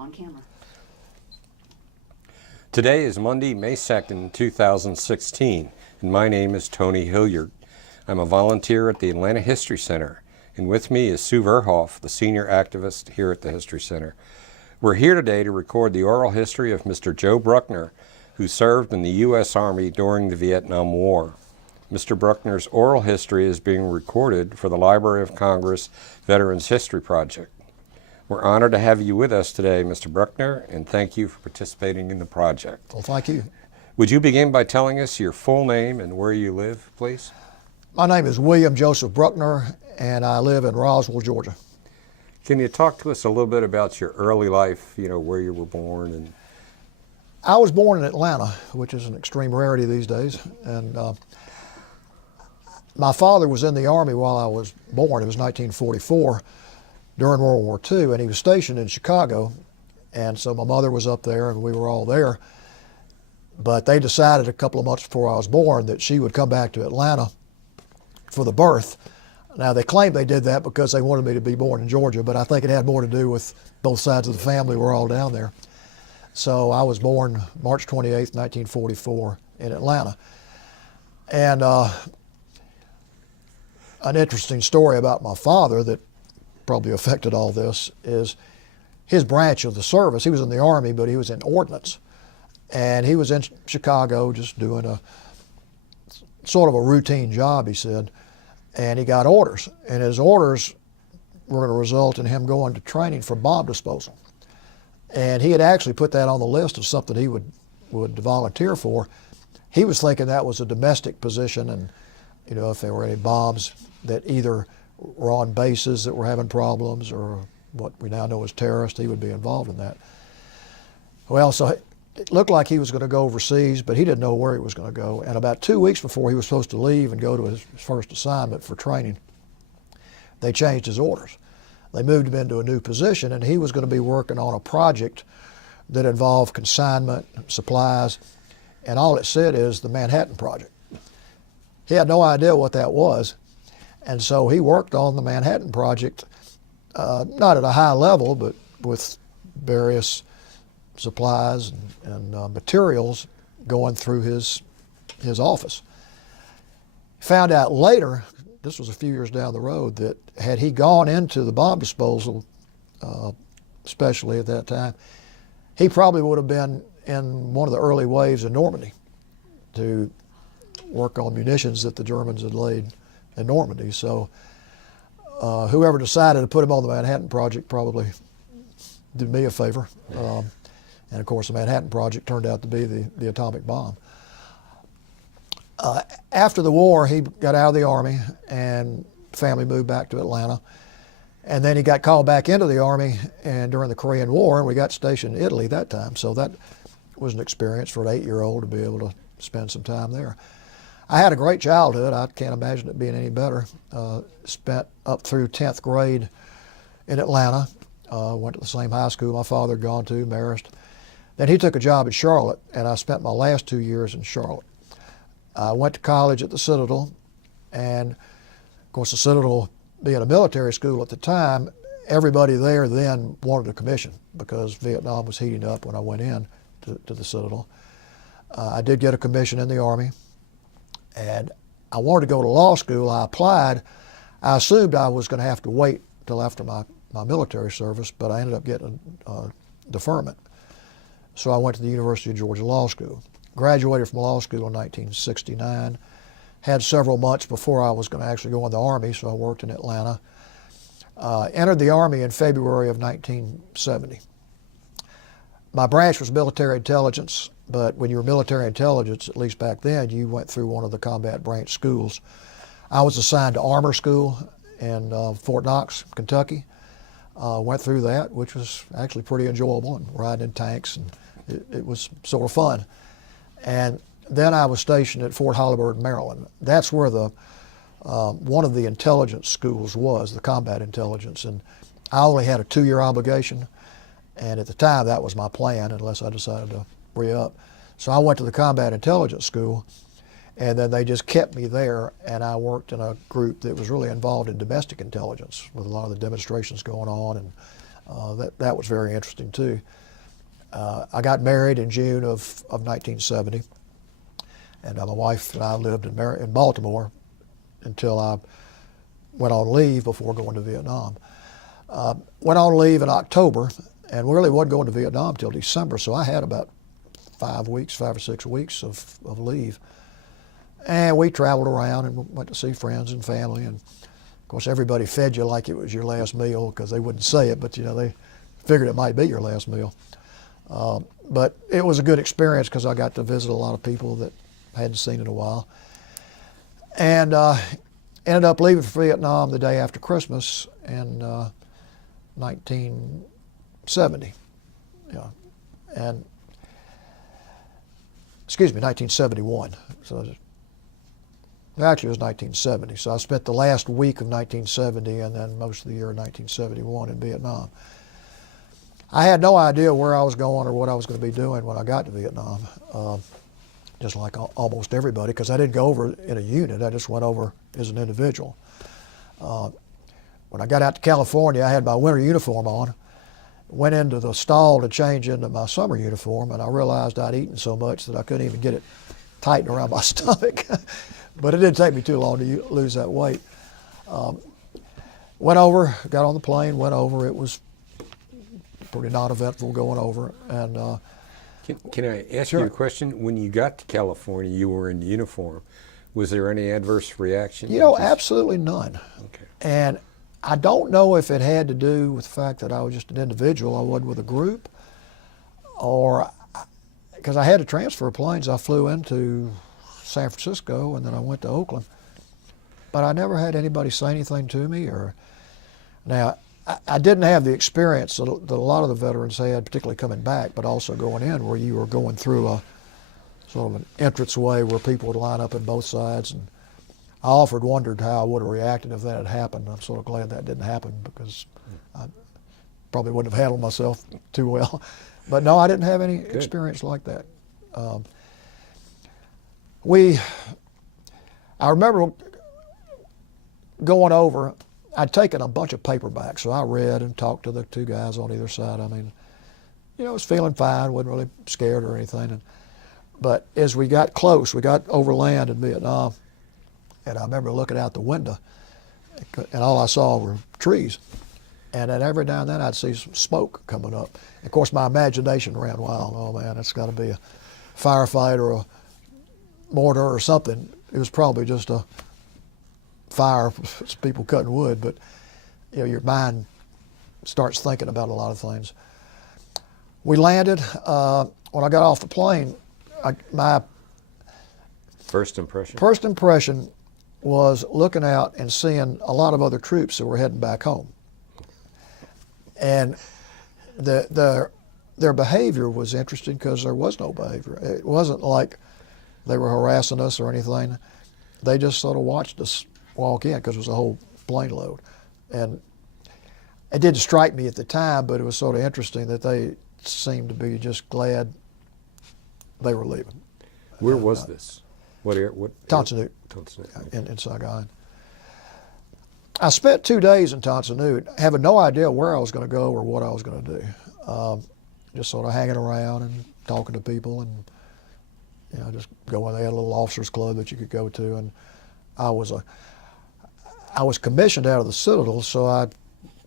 On camera. Today is Monday, May 2nd, 2016, and my name is Tony Hilliard. I'm a volunteer at the Atlanta History Center, and with me is Sue Verhoff, the senior activist here at the History Center. We're here today to record the oral history of Mr. Joe Bruckner, who served in the U.S. Army during the Vietnam War. Mr. Bruckner's oral history is being recorded for the Library of Congress Veterans History Project. We're honored to have you with us today, Mr. Bruckner, and thank you for participating in the project. Well, thank you. Would you begin by telling us your full name and where you live, please? My name is William Joseph Bruckner, and I live in Roswell, Georgia. Can you talk to us a little bit about your early life, where you were born? And I was born in Atlanta, which is an extreme rarity these days. And my father was in the Army while I was born. It was 1944 during World War II, and he was stationed in Chicago. And so my mother was up there, and we were all there. But they decided a couple of months before I was born that she would come back to Atlanta for the birth. Now, they claimed they did that because they wanted me to be born in Georgia, but I think it had more to do with both sides of the family were all down there. So I was born March 28th, 1944 in Atlanta. And an interesting story about my father that probably affected all this is his branch of the service. He was in the Army, but he was in ordnance. And he was in Chicago just doing a sort of a routine job, he said. And he got orders. And his orders were going to result in him going to training for bomb disposal. And he had actually put that on the list of something he would volunteer for. He was thinking that was a domestic position, and if there were any bombs that either were on bases that were having problems or what we now know as terrorists, he would be involved in that. Well, so it looked like he was going to go overseas, but he didn't know where he was going to go. And about 2 weeks before he was supposed to leave and go to his first assignment for training, they changed his orders. They moved him into a new position, and he was going to be working on a project that involved consignment, supplies, and all it said is the Manhattan Project. He had no idea what that was, and so he worked on the Manhattan Project, not at a high level, but with various supplies and materials going through his office. Found out later, this was a few years down the road, that had he gone into the bomb disposal, especially at that time, he probably would have been in one of the early waves in Normandy to work on munitions that the Germans had laid in Normandy. So whoever decided to put him on the Manhattan Project probably did me a favor. And of course, the Manhattan Project turned out to be the atomic bomb. After the war, he got out of the Army and family moved back to Atlanta. And then he got called back into the Army and during the Korean War, and we got stationed in Italy that time. So that was an experience for an 8-year-old to be able to spend some time there. I had a great childhood. I can't imagine it being any better. Spent up through 10th grade in Atlanta. Went to the same high school my father had gone to, Marist. Then he took a job at Charlotte, and I spent my last 2 years in Charlotte. I went to college at the Citadel, and of course the Citadel being a military school at the time, everybody there then wanted a commission because Vietnam was heating up when I went in to the Citadel. I did get a commission in the Army, and I wanted to go to law school. I applied. I assumed I was going to have to wait till after my military service, but I ended up getting a deferment. So I went to the University of Georgia Law School. Graduated from law school in 1969. Had several months before I was going to actually go in the Army, so I worked in Atlanta. Entered the Army in February of 1970. My branch was military intelligence, but when you were military intelligence, at least back then, you went through one of the combat branch schools. I was assigned to armor school in Fort Knox, Kentucky. Went through that, which was actually pretty enjoyable, and riding in tanks, and it was sort of fun. And then I was stationed at Fort Hollyburg, Maryland. That's where one of the intelligence schools was, the combat intelligence. And I only had a 2-year obligation, and at the time that was my plan, unless I decided to re-up. So I went to the combat intelligence school, and then they just kept me there, and I worked in a group that was really involved in domestic intelligence with a lot of the demonstrations going on and That was very interesting too. I got married in June of 1970, and my wife and I lived in Baltimore until I went on leave before going to Vietnam. Went on leave in October, and really wasn't going to Vietnam till December, so I had about 5 or 6 weeks of leave. And we traveled around and went to see friends and family, and of course everybody fed you like it was your last meal, because they wouldn't say it, but they figured it might be your last meal. But it was a good experience because I got to visit a lot of people that I hadn't seen in a while. And ended up leaving for Vietnam the day after Christmas in 1970. And excuse me, 1971. So actually it was 1970. So I spent the last week of 1970 and then most of the year of 1971 in Vietnam. I had no idea where I was going or what I was going to be doing when I got to Vietnam, just like almost everybody, because I didn't go over in a unit. I just went over as an individual. When I got out to California, I had my winter uniform on, went into the stall to change into my summer uniform, and I realized I'd eaten so much that I couldn't even get it tightened around my stomach. But it didn't take me too long to lose that weight. Went over, got on the plane, went over. It was pretty non-eventful going over. And can I ask sure. you a question? When you got to California, you were in uniform. Was there any adverse reaction? Absolutely none. Okay. And I don't know if it had to do with the fact that I was just an individual, I wasn't with a group, or because I had to transfer planes. I flew into San Francisco and then I went to Oakland. But I never had anybody say anything to me. Now, I didn't have the experience that a lot of the veterans had, particularly coming back, but also going in, where you were going through a sort of an entranceway where people would line up on both sides. And I often wondered how I would have reacted if that had happened. I'm sort of glad that didn't happen, because I probably wouldn't have handled myself too well. But no, I didn't have any experience like that. I remember going over, I'd taken a bunch of paperbacks, so I read and talked to the two guys on either side. I mean, I was feeling fine, wasn't really scared or anything. But as we got close, we got over land in Vietnam, and I remember looking out the window, and all I saw were trees. And then every now and then I'd see some smoke coming up. Of course, my imagination ran wild. Oh man, that's got to be a firefight or a mortar or something. It was probably just a fire, people cutting wood, but your mind starts thinking about a lot of things. We landed. When I got off the plane, my First impression was looking out and seeing a lot of other troops that were heading back home. And their behavior was interesting because there was no behavior. It wasn't like they were harassing us or anything. They just sort of watched us walk in because it was a whole plane load. And it didn't strike me at the time, but it was sort of interesting that they seemed to be just glad they were leaving. Where was this? What area? Tan Son Nhut, Tan in Saigon. I spent 2 days in Tan Son Nhut, having no idea where I was going to go or what I was going to do. Just sort of hanging around and talking to people, and just going. They had a little officers club that you could go to, and I was commissioned out of the Citadel, so I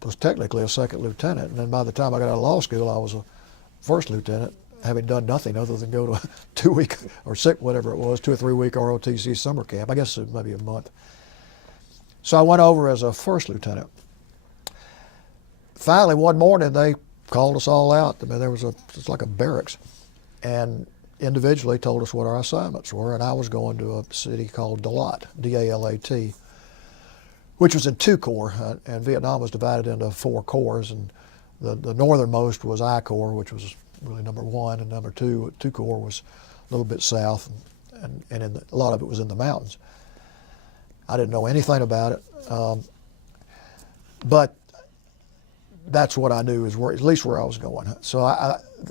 was technically a second lieutenant. And then by the time I got out of law school, I was a first lieutenant, having done nothing other than go to a 2-week or 2 or 3 week ROTC summer camp. I guess maybe a month. So I went over as a first lieutenant. Finally, one morning, they called us all out. I mean, it's like a barracks, and individually told us what our assignments were. And I was going to a city called Dalat, D-A-L-A-T, which was in 2 corps. And Vietnam was divided into 4 corps, and the northernmost was I Corps, which was really number 1, and number 2 corps was a little bit south, and a lot of it was in the mountains. I didn't know anything about it, but that's what I knew is at least where I was going. So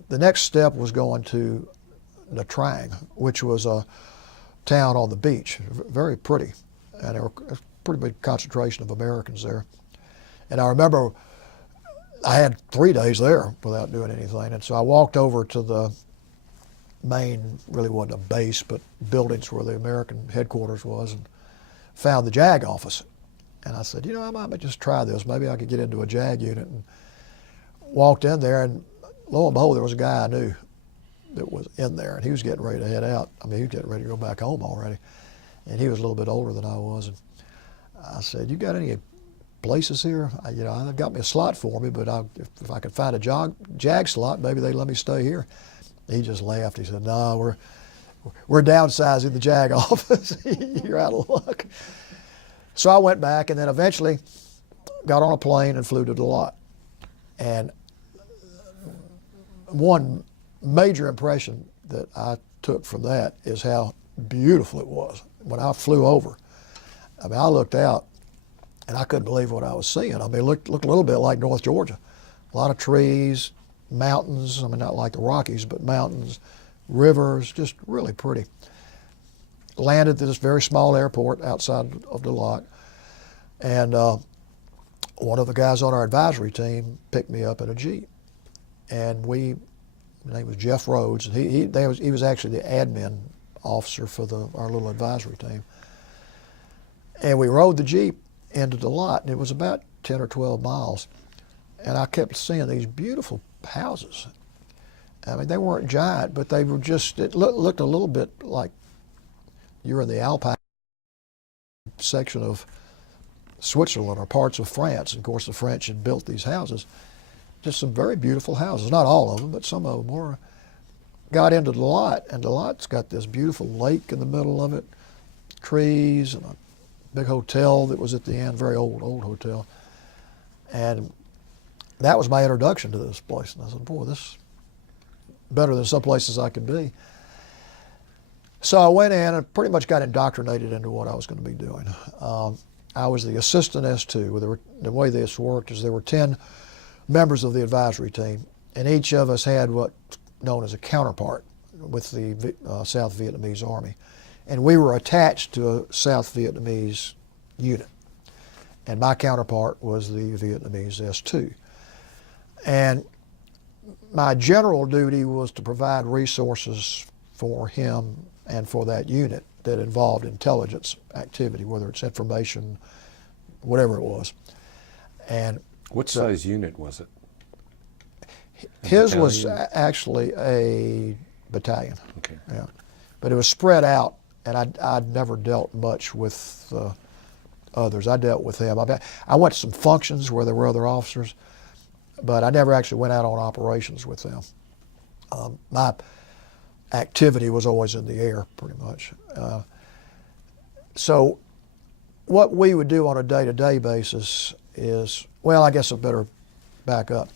the next step was going to Nha Trang, which was a town on the beach, very pretty, and there were a pretty big concentration of Americans there. And I remember I had 3 days there without doing anything. And so I walked over to the main, really wasn't a base, but buildings where the American headquarters was, and found the JAG office. And I said, I might just try this. Maybe I could get into a JAG unit. And walked in there, and lo and behold, there was a guy I knew that was in there, and he was getting ready to head out. I mean, he was getting ready to go back home already. And he was a little bit older than I was. And I said, you got any places here? They've got me a slot for me, but if I could find a JAG slot, maybe they'd let me stay here. He just laughed. He said, no, we're downsizing the JAG office. You're out of luck. So I went back, and then eventually got on a plane and flew to the lot. And one major impression that I took from that is how beautiful it was. When I flew over, I mean, I looked out, and I couldn't believe what I was seeing. I mean, it looked a little bit like North Georgia. A lot of trees, mountains, I mean, not like the Rockies, but mountains, rivers, just really pretty. Landed at this very small airport outside of the lot, and one of the guys on our advisory team picked me up in a Jeep. And his name was Jeff Rhodes, and he was actually the admin officer for our little advisory team. And we rode the Jeep into the lot, and it was about 10 or 12 miles. And I kept seeing these beautiful houses. I mean, they weren't giant, but they were just, it looked a little bit like you were in the Alpine section of Switzerland or parts of France. And of course, the French had built these houses. Just some very beautiful houses. Not all of them, but some of them were. Got into the lot, and the lot's got this beautiful lake in the middle of it, trees, and a big hotel that was at the end, very old hotel. And that was my introduction to this place. And I said, boy, this is better than some places I could be. So I went in and pretty much got indoctrinated into what I was going to be doing. I was the assistant S2. The way this worked is there were 10 members of the advisory team, and each of us had what's known as a counterpart with the South Vietnamese Army. And we were attached to a South Vietnamese unit. And my counterpart was the Vietnamese S2. And my general duty was to provide resources for him and for that unit that involved intelligence activity, whether it's information, whatever it was. And what size unit was it? His was actually a battalion. Okay. Yeah, but it was spread out, and I'd never dealt much with others. I dealt with them. I went to some functions where there were other officers, but I never actually went out on operations with them. My activity was always in the air, pretty much. So what we would do on a day-to-day basis is, well, I guess I better back up.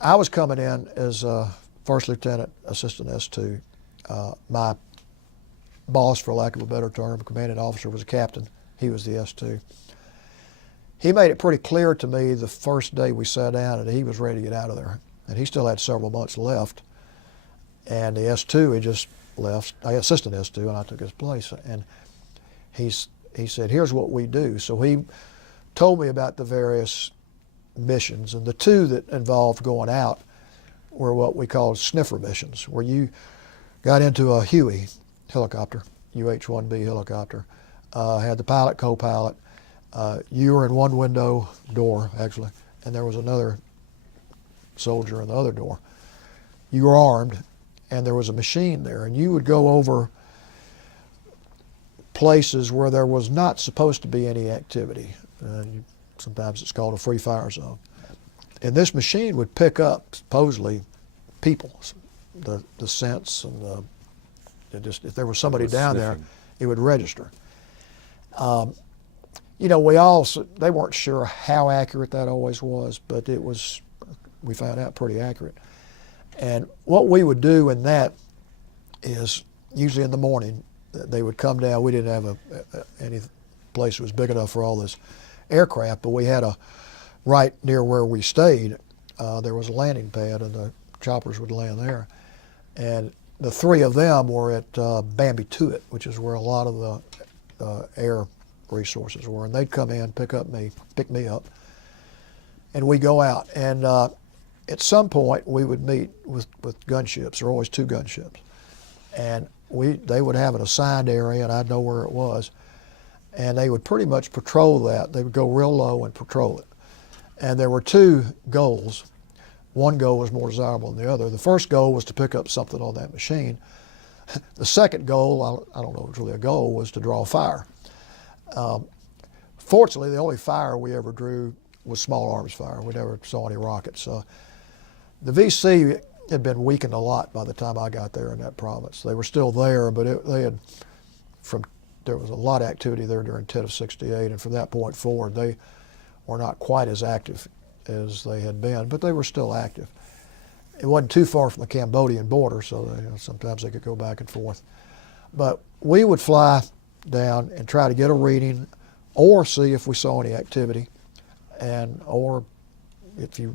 I was coming in as a first lieutenant, assistant S2. My boss, for lack of a better term, commanding officer, was a captain. He was the S2. He made it pretty clear to me the first day we sat down that he was ready to get out of there. And he still had several months left. And the S2 had just left, assistant S2, and I took his place. And he said, here's what we do. So he told me about the various missions, and the two that involved going out were what we called sniffer missions, where you got into a Huey helicopter, UH-1B helicopter, had the pilot, co-pilot. You were in one window door, actually, and there was another soldier in the other door. You were armed, and there was a machine there, and you would go over places where there was not supposed to be any activity. Sometimes it's called a Freefire Zone. And this machine would pick up, supposedly, people, the scents, and if there was somebody down there, it would register. They weren't sure how accurate that always was, but we found out pretty accurate. And what we would do in that is, usually in the morning, they would come down. We didn't have any place that was big enough for all this aircraft, but we had right near where we stayed, there was a landing pad, and the choppers would land there. And the three of them were at Bambi Tuit, which is where a lot of the air resources were. And they'd come in, pick me up, and we go out. And at some point, we would meet with gunships. There were always 2 gunships. And they would have an assigned area, and I'd know where it was. And they would pretty much patrol that. They would go real low and patrol it. And there were 2 goals. One goal was more desirable than the other. The first goal was to pick up something on that machine. The second goal, I don't know if it was really a goal, was to draw fire. Fortunately, the only fire we ever drew was small arms fire. We never saw any rockets. The VC had been weakened a lot by the time I got there in that province. They were still there, but there was a lot of activity there during Tet of '68, and from that point forward, they were not quite as active as they had been, but they were still active. It wasn't too far from the Cambodian border, so sometimes they could go back and forth. But we would fly down and try to get a reading or see if we saw any activity, or if you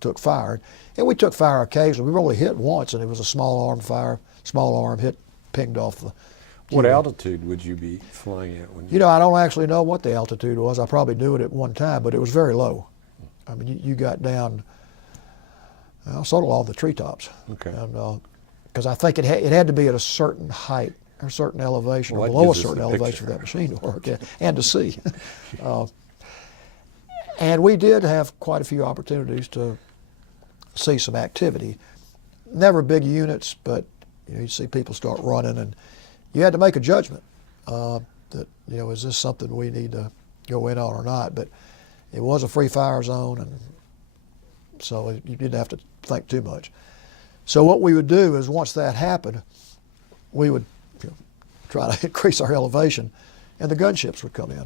took fire. And we took fire occasionally. We were only hit once, and it was a small arm fire. Small arm hit, pinged off the... What altitude would you be flying at? I don't actually know what the altitude was. I probably knew it at one time, but it was very low. I mean, you got down sort of along the treetops. Okay. And because I think it had to be at a certain height, or a certain elevation, or below a certain elevation for that machine to work, and to see. And we did have quite a few opportunities to see some activity. Never big units, but you see people start running, and you had to make a judgment that, is this something we need to go in on or not? But it was a free fire zone, and so you didn't have to think too much. So what we would do is, once that happened, we would try to increase our elevation, and the gunships would come in.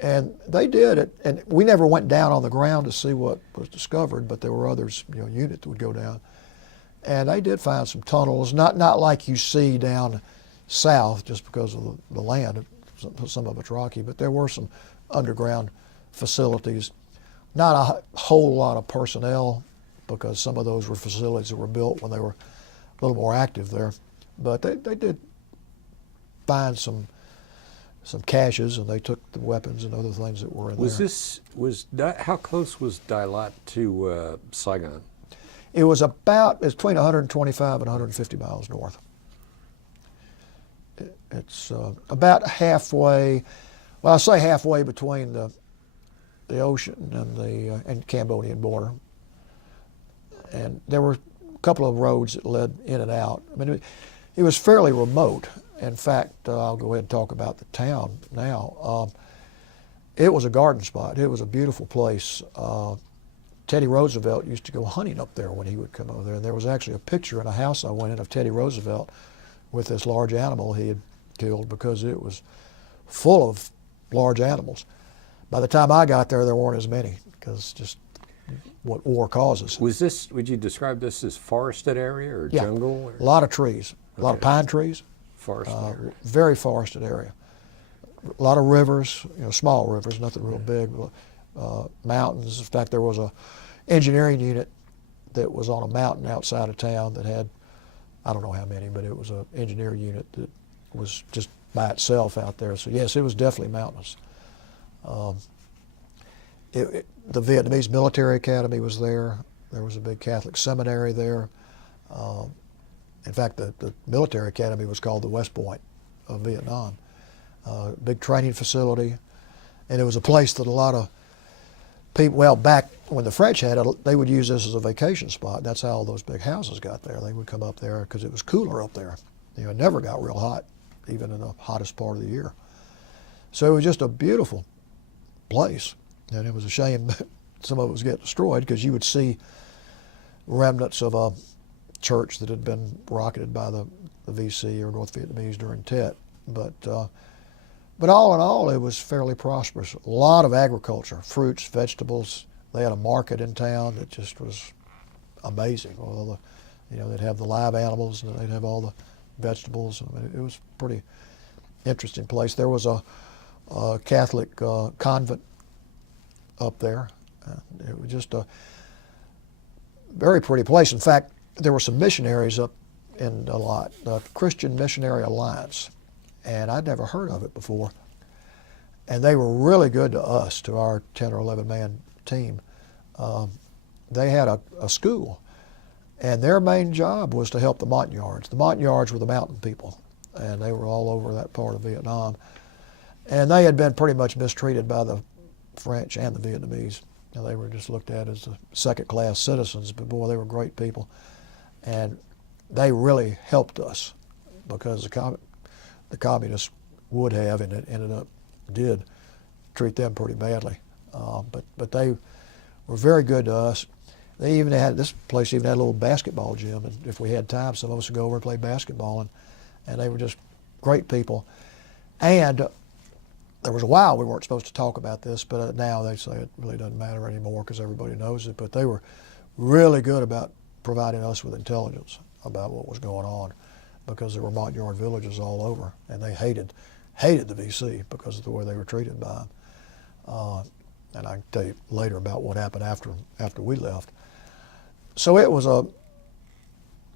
And they did it, and we never went down on the ground to see what was discovered, but there were others, units that would go down. And they did find some tunnels, not like you see down south just because of the land. Some of it's rocky, but there were some underground facilities. Not a whole lot of personnel, because some of those were facilities that were built when they were a little more active there. But they did find some caches, and they took the weapons and other things that were in there. How close was Dalat to Saigon? It's between 125 and 150 miles north. It's about halfway. Well, I say halfway between the ocean and Cambodian border. And there were a couple of roads that led in and out. I mean, it was fairly remote. In fact, I'll go ahead and talk about the town now. It was a garden spot. It was a beautiful place. Teddy Roosevelt used to go hunting up there when he would come over there. And there was actually a picture in a house I went in of Teddy Roosevelt with this large animal he had killed, because it was full of large animals. By the time I got there weren't as many, because just what war causes. Would you describe this as forested area or jungle? Or? A lot of trees, a lot of pine trees. Forested area. Very forested area. A lot of rivers, small rivers, nothing real big. Mountains. In fact, there was a engineering unit that was on a mountain outside of town that had, I don't know how many, but it was an engineer unit that was just by itself out there. So yes, it was definitely mountainous. The Vietnamese military academy was there. There was a big Catholic seminary there. In fact, the military academy was called the West Point of Vietnam. Big training facility. And it was a place that a lot of people, back when the French had it, they would use this as a vacation spot. That's how all those big houses got there. They would come up there because it was cooler up there. It never got real hot, even in the hottest part of the year. So it was just a beautiful place. And it was a shame some of it was getting destroyed, because you would see remnants of a church that had been rocketed by the VC or North Vietnamese during Tet. But all in all, it was fairly prosperous. A lot of agriculture, fruits, vegetables. They had a market in town that just was amazing. They'd have the live animals, and they'd have all the vegetables. I mean, it was a pretty interesting place. There was a Catholic convent up there. It was just a very pretty place. In fact, there were some missionaries up in Dalat, the Christian Missionary Alliance, and I'd never heard of it before. And they were really good to us, to our 10 or 11 man team. they had a school, and their main job was to help the Montagnards. The Montagnards were the mountain people, and they were all over that part of Vietnam. And they had been pretty much mistreated by the French and the Vietnamese. And they were just looked at as second-class citizens, but boy, they were great people. And they really helped us because the communists would have, and it ended up did, treat them pretty badly. But they were very good to us. They even had, this place even had a little basketball gym, and if we had time, some of us would go over and play basketball, and they were just great people. And there was a while we weren't supposed to talk about this, but now they say it really doesn't matter anymore because everybody knows it. But they were really good about providing us with intelligence about what was going on, because there were Montagnard villages all over, and they hated the VC because of the way they were treated by them. And I can tell you later about what happened after we left. So it was a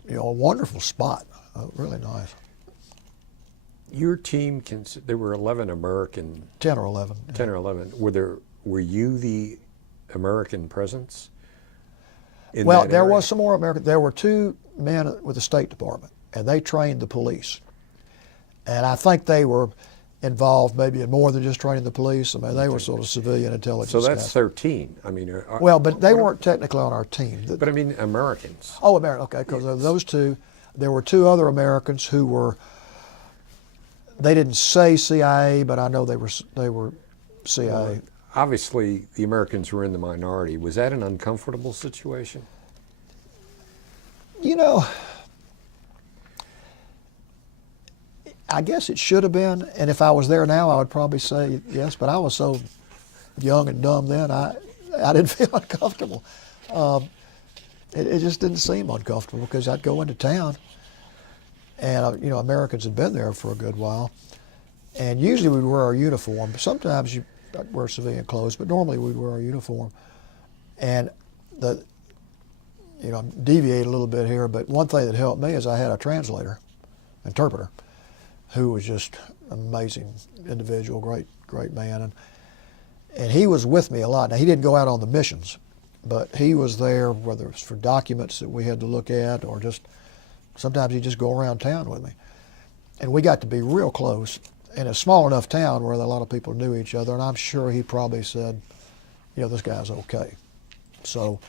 wonderful spot, really nice. Your team, there were 11 American. 10 or 11. 10 or 11. Were you the American presence? Well, there was some more American. There were 2 men with the State Department, and they trained the police. And I think they were involved maybe in more than just training the police. I mean, they were sort of civilian intelligence So that's guys. 13. I mean, well, but they weren't technically on our team. But I mean, Americans. Oh, American. Okay, because of those 2, there were 2 other Americans who were. They didn't say CIA, but I know they were CIA. Well, obviously, the Americans were in the minority. Was that an uncomfortable situation? You know, I guess it should have been, and if I was there now, I would probably say yes, but I was so young and dumb then, I didn't feel uncomfortable. It just didn't seem uncomfortable because I'd go into town, and Americans had been there for a good while, and usually we'd wear our uniform. Sometimes I'd wear civilian clothes, but normally we'd wear our uniform. And I'm deviating a little bit here, but one thing that helped me is I had a interpreter, who was just an amazing individual, great man, and he was with me a lot. Now, he didn't go out on the missions, but he was there, whether it was for documents that we had to look at, or just sometimes he'd just go around town with me. And we got to be real close in a small enough town where a lot of people knew each other, and I'm sure he probably said, this guy's okay. So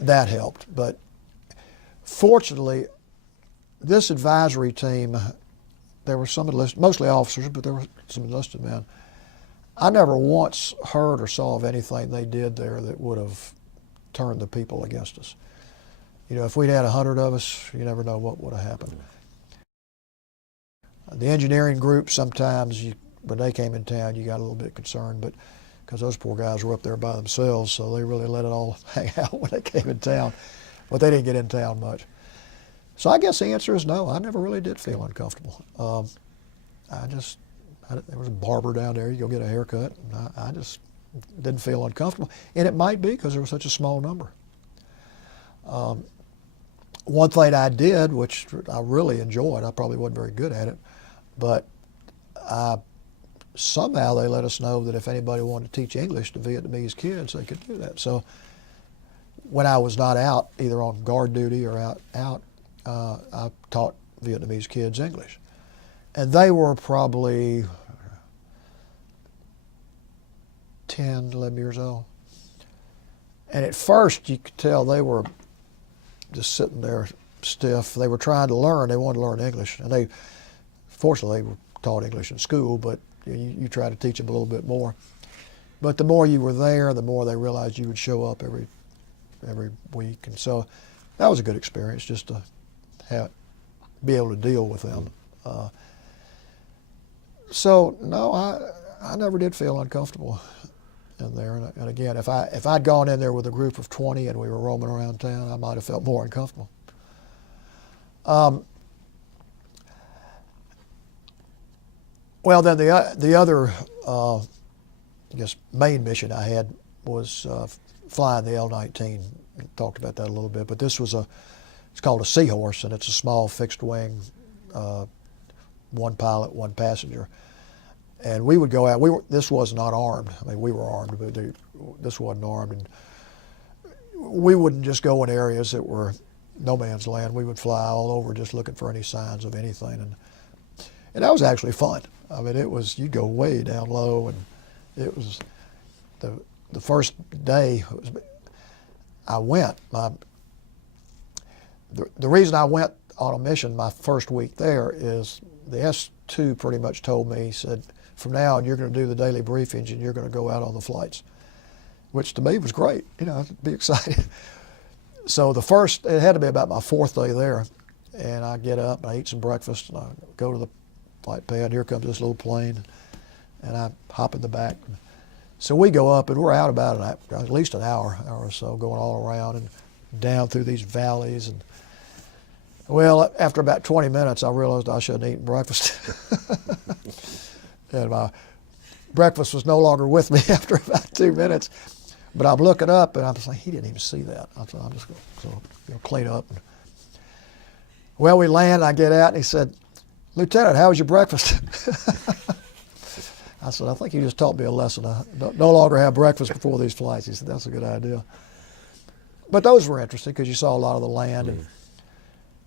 that helped. But fortunately, this advisory team, there were some enlisted, mostly officers, but there were some enlisted men. I never once heard or saw of anything they did there that would have turned the people against us. If we'd had 100 of us, you never know what would have happened. The engineering group, sometimes when they came in town, you got a little bit concerned, but because those poor guys were up there by themselves, so they really let it all hang out when they came in town. But they didn't get in town much. So I guess the answer is no. I never really did feel uncomfortable. There was a barber down there. You go get a haircut. And I just didn't feel uncomfortable. And it might be because there was such a small number. One thing I did, which I really enjoyed, I probably wasn't very good at it, but somehow they let us know that if anybody wanted to teach English to Vietnamese kids, they could do that. So when I was not out, either on guard duty or out, I taught Vietnamese kids English. And they were probably 10, 11 years old. And at first you could tell they were just sitting there stiff. They were trying to learn. They wanted to learn English. And fortunately, they were taught English in school, but you try to teach them a little bit more. But the more you were there, the more they realized you would show up every week. And so that was a good experience, just to be able to deal with them. So no, I never did feel uncomfortable in there. And again, if I'd gone in there with a group of 20 and we were roaming around town, I might have felt more uncomfortable. Well, then the other, I guess, main mission I had was flying the L-19. Talked about that a little bit, but this was it's called a Seahorse, and it's a small fixed wing, one pilot, one passenger. And we would go out. This was not armed. I mean, we were armed, but this wasn't armed. And we wouldn't just go in areas that were no man's land. We would fly all over just looking for any signs of anything, and that was actually fun. I mean, it was, you go way down low, and it was the first day I went. The reason I went on a mission my first week there is the S2 pretty much told me, he said, from now on you're going to do the daily briefings and you're going to go out on the flights, which to me was great. You know, I'd be excited. So it had to be about my fourth day there, and I get up and I eat some breakfast and I go to the flight pad. Here comes this little plane, and I hop in the back. So we go up and we're out about at least an hour or so, going all around and down through these valleys. And well, after about 20 minutes, I realized I shouldn't eat breakfast. And my breakfast was no longer with me after about 2 minutes. But I'm looking up, and I'm just like, he didn't even see that. I thought, I'm just going to clean up. Well, we land, I get out, and he said, Lieutenant, how was your breakfast? I said, I think you just taught me a lesson. I no longer have breakfast before these flights. He said, that's a good idea. But those were interesting because you saw a lot of the land. And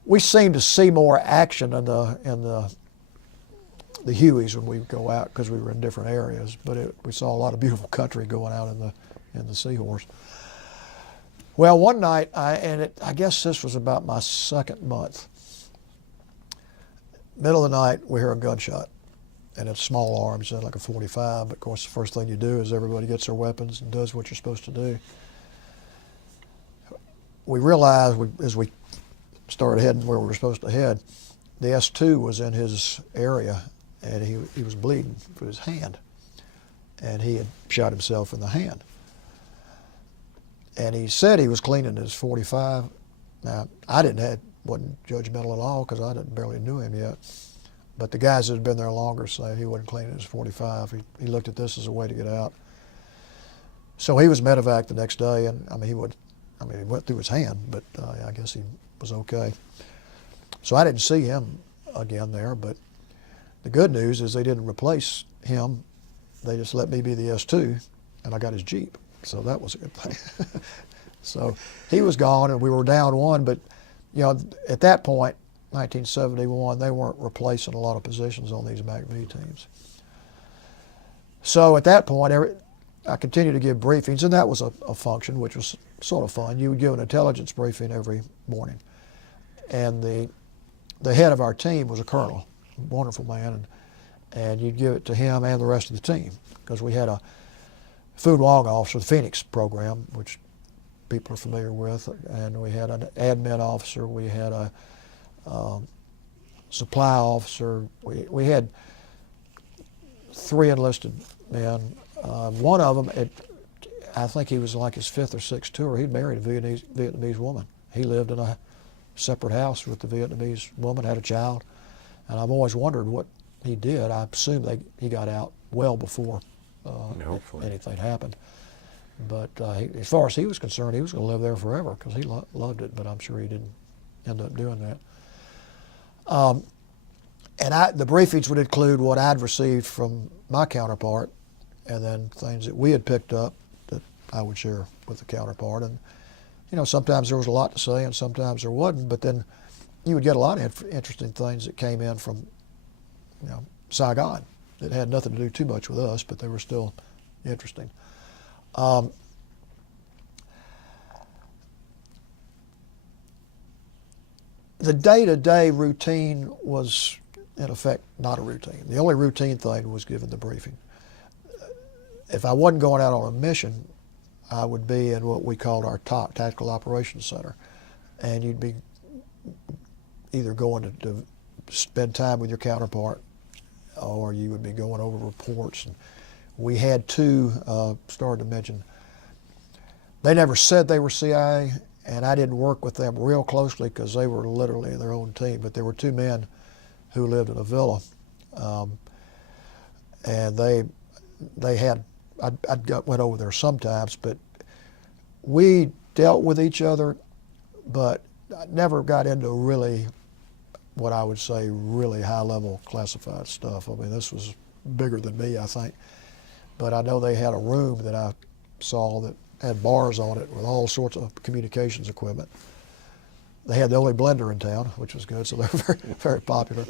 we seemed to see more action in the Hueys when we go out because we were in different areas. But we saw a lot of beautiful country going out in the Seahorse. Well, one night, I guess this was about my second month. Middle of the night, we hear a gunshot. And it's small arms, like a 45. But of course, the first thing you do is everybody gets their weapons and does what you're supposed to do. We realized as we started heading where we were supposed to head, the S2 was in his area, and he was bleeding from his hand. And he had shot himself in the hand. And he said he was cleaning his 45. Now, I wasn't judgmental at all because I barely knew him yet. But the guys that had been there longer say he wasn't cleaning his 45. He looked at this as a way to get out. So he was medevac the next day, and he went through his hand, but I guess he was okay. So I didn't see him again there, but the good news is they didn't replace him. They just let me be the S2, and I got his Jeep. So that was a good thing. So he was gone, and we were down one, but at that point, 1971, they weren't replacing a lot of positions on these MAC-V teams. So at that point, I continued to give briefings, and that was a function which was sort of fun. You would give an intelligence briefing every morning. And the head of our team was a colonel, a wonderful man, and you'd give it to him and the rest of the team, because we had a food and log officer, the Phoenix program, which people are familiar with, and we had an admin officer, we had a supply officer. We had 3 enlisted men. One of them, I think he was like his 5th or 6th tour. He'd married a Vietnamese woman. He lived in a separate house with the Vietnamese woman, had a child, and I've always wondered what he did. I assume he got out well before anything happened. But as far as he was concerned, he was going to live there forever because he loved it, but I'm sure he didn't end up doing that. And the briefings would include what I'd received from my counterpart, and then things that we had picked up that I would share with the counterpart. And sometimes there was a lot to say, and sometimes there wasn't. But then you would get a lot of interesting things that came in from Saigon that had nothing to do too much with us, but they were still interesting. The day-to-day routine was, in effect, not a routine. The only routine thing was giving the briefing. If I wasn't going out on a mission, I would be in what we called our Tactical Operations Center. And you'd be either going to spend time with your counterpart, or you would be going over reports. And we had 2, started to mention, they never said they were CIA, and I didn't work with them real closely because they were literally their own team. But there were 2 men who lived in a villa, and they had. Went over there sometimes, but we dealt with each other, but I never got into really, what I would say, really high-level classified stuff. I mean, this was bigger than me, I think. But I know they had a room that I saw that had bars on it with all sorts of communications equipment. They had the only blender in town, which was good, so they were very, very popular.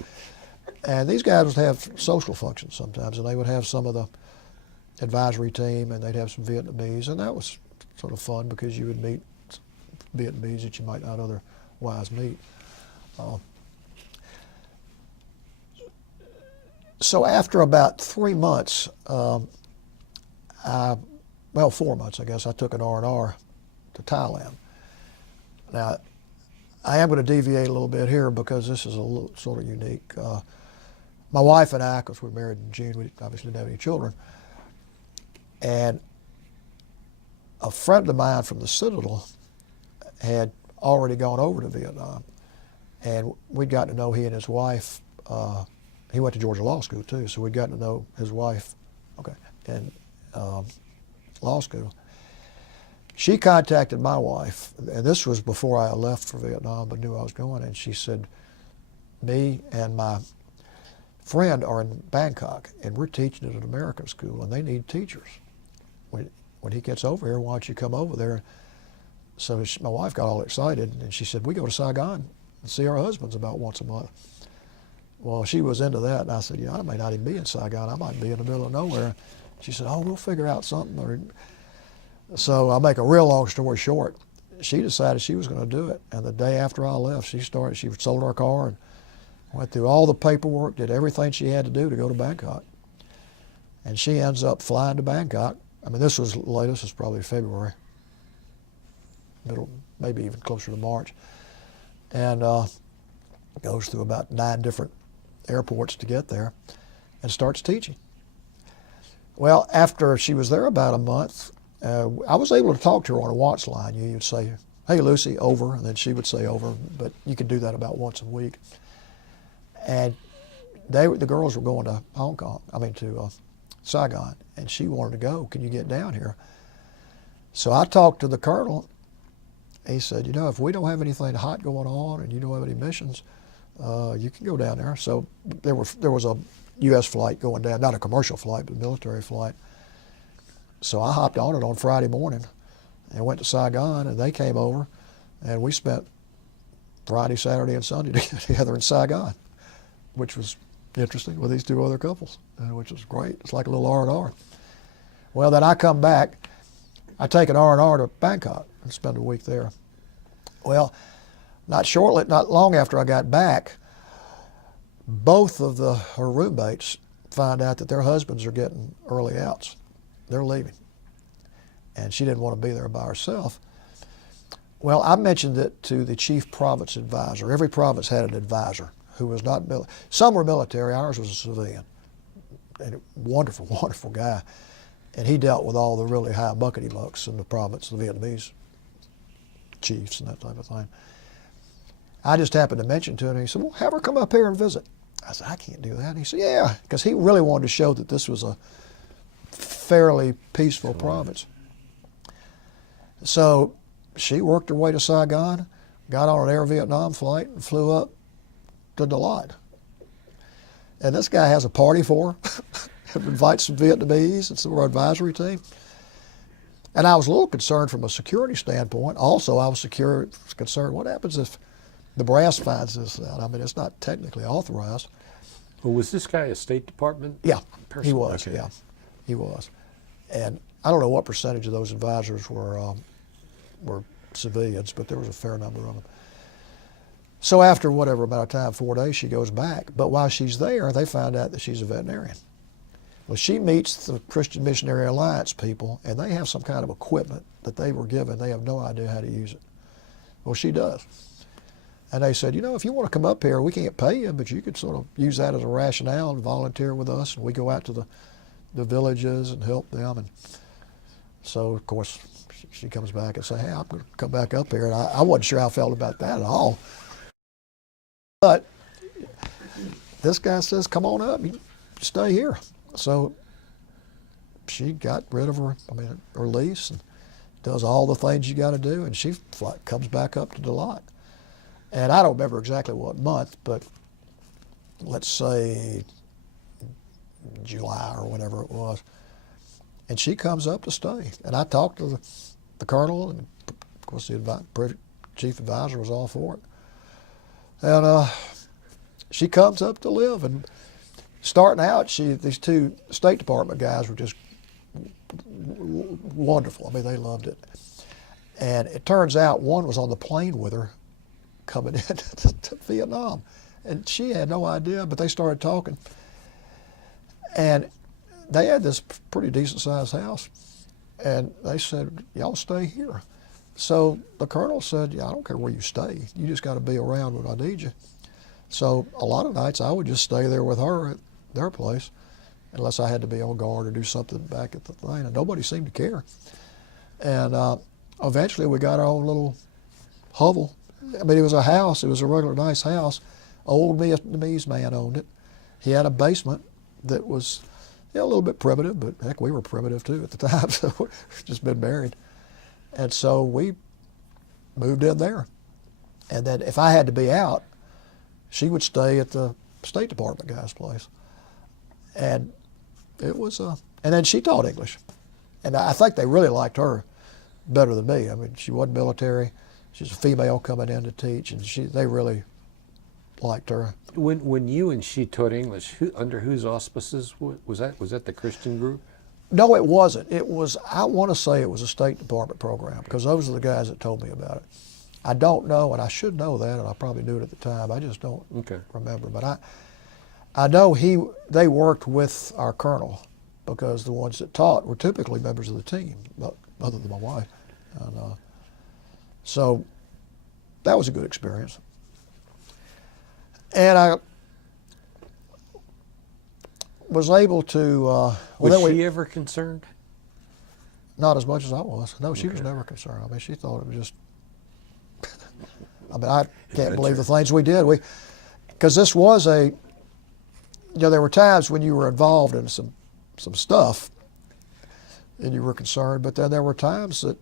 And these guys would have social functions sometimes, and they would have some of the advisory team, and they'd have some Vietnamese, and that was sort of fun because you would meet Vietnamese that you might not otherwise meet. So after about 3 months, 4 months, I guess, I took an R&R to Thailand. Now, I am going to deviate a little bit here because this is a little sort of unique. My wife and I, because we were married in June, we obviously didn't have any children, and a friend of mine from the Citadel had already gone over to Vietnam, and we'd gotten to know he and his wife. He went to Georgia Law School too, so we'd gotten to know his wife, in law school. She contacted my wife, and this was before I left for Vietnam, but knew I was going, and she said, me and my friend are in Bangkok, and we're teaching at an American school, and they need teachers. When he gets over here, why don't you come over there? So my wife got all excited, and she said, we go to Saigon and see our husbands about once a month. Well, she was into that, and I said, I may not even be in Saigon. I might be in the middle of nowhere. She said, we'll figure out something. So I'll make a real long story short. She decided she was going to do it, and the day after I left, she sold her car and went through all the paperwork, did everything she had to do to go to Bangkok. And she ends up flying to Bangkok. I mean, this was late, this was probably February, middle, maybe even closer to March. And goes through about 9 different airports to get there and starts teaching. Well, after she was there about a month, I was able to talk to her on a watch line. You'd say, hey, Lucy, over, and then she would say over, but you could do that about once a week. And the girls were going to to Saigon, and she wanted to go. Can you get down here? So I talked to the colonel. He said, if we don't have anything hot going on and you don't have any missions, you can go down there. So there was a U.S. flight going down, not a commercial flight, but a military flight. So I hopped on it on Friday morning and went to Saigon, and they came over, and we spent Friday, Saturday, and Sunday together in Saigon, which was interesting with these 2 other couples, which was great. It's like a little R&R. Well, then I come back. I take an R&R to Bangkok and spend a week there. Well, not long after I got back, both of her roommates find out that their husbands are getting early outs. They're leaving. And she didn't want to be there by herself. Well, I mentioned it to the chief province advisor. Every province had an advisor who was not military. Some were military, ours was a civilian. And a wonderful, wonderful guy. And he dealt with all the really high buckety-bucks in the province, the Vietnamese chiefs and that type of thing. I just happened to mention to him, and he said, well, have her come up here and visit. I said, I can't do that. And he said, yeah, because he really wanted to show that this was a fairly peaceful province. So she worked her way to Saigon, got on an Air Vietnam flight, and flew up to Dalat. And this guy has a party for her, invites some Vietnamese and some of our advisory team. And I was a little concerned from a security standpoint. Also, I was concerned, what happens if the brass finds this out? I mean, it's not technically authorized. Well, was this guy a State Department person? He was, okay. yeah, he was. And I don't know what percentage of those advisors were civilians, but there was a fair number of them. So after whatever amount of time, 4 days, she goes back. But while she's there, they find out that she's a veterinarian. Well, she meets the Christian Missionary Alliance people, and they have some kind of equipment that they were given. They have no idea how to use it. Well, she does. And they said, if you want to come up here, we can't pay you, but you could sort of use that as a rationale and volunteer with us. And we go out to the villages and help them. And so, of course, she comes back and says, hey, I'm going to come back up here. And I wasn't sure how I felt about that at all. But this guy says, come on up, you stay here. So she got rid of her lease and does all the things you got to do, and she comes back up to Dalat. And I don't remember exactly what month, but let's say July or whatever it was. And she comes up to stay. And I talked to the colonel, and of course chief advisor was all for it. And she comes up to live, and starting out, these two State Department guys were just wonderful. I mean, they loved it. And it turns out one was on the plane with her coming in to Vietnam. And she had no idea, but they started talking. And they had this pretty decent-sized house. And they said, y'all stay here. So the colonel said, yeah, I don't care where you stay. You just got to be around when I need you. So a lot of nights I would just stay there with her at their place, unless I had to be on guard or do something back at the thing. And nobody seemed to care. And eventually we got our own little hovel. I mean, it was a house. It was a regular nice house. Old Vietnamese man owned it. He had a basement that was a little bit primitive, but heck, we were primitive too at the time, so we've just been married. And so we moved in there. And then if I had to be out, she would stay at the State Department guy's place. And it was, and then she taught English. And I think they really liked her better than me. I mean, she wasn't military. She's a female coming in to teach, and they really liked her. When you and she taught English, under whose auspices was that? Was that the Christian group? No, it wasn't. It was, I want to say it was a State Department program, because those are the guys that told me about it. I don't know, and I should know that, and I probably knew it at the time. I just don't remember. But I know they worked with our colonel, because the ones that taught were typically members of the team, other than my wife. And so that was a good experience. And I was able to... was she ever concerned? Not as much as I was. No, she was never concerned. I mean, she thought it was just... I mean, I can't believe the things we did. Because this was there were times when you were involved in some stuff and you were concerned, but then there were times that,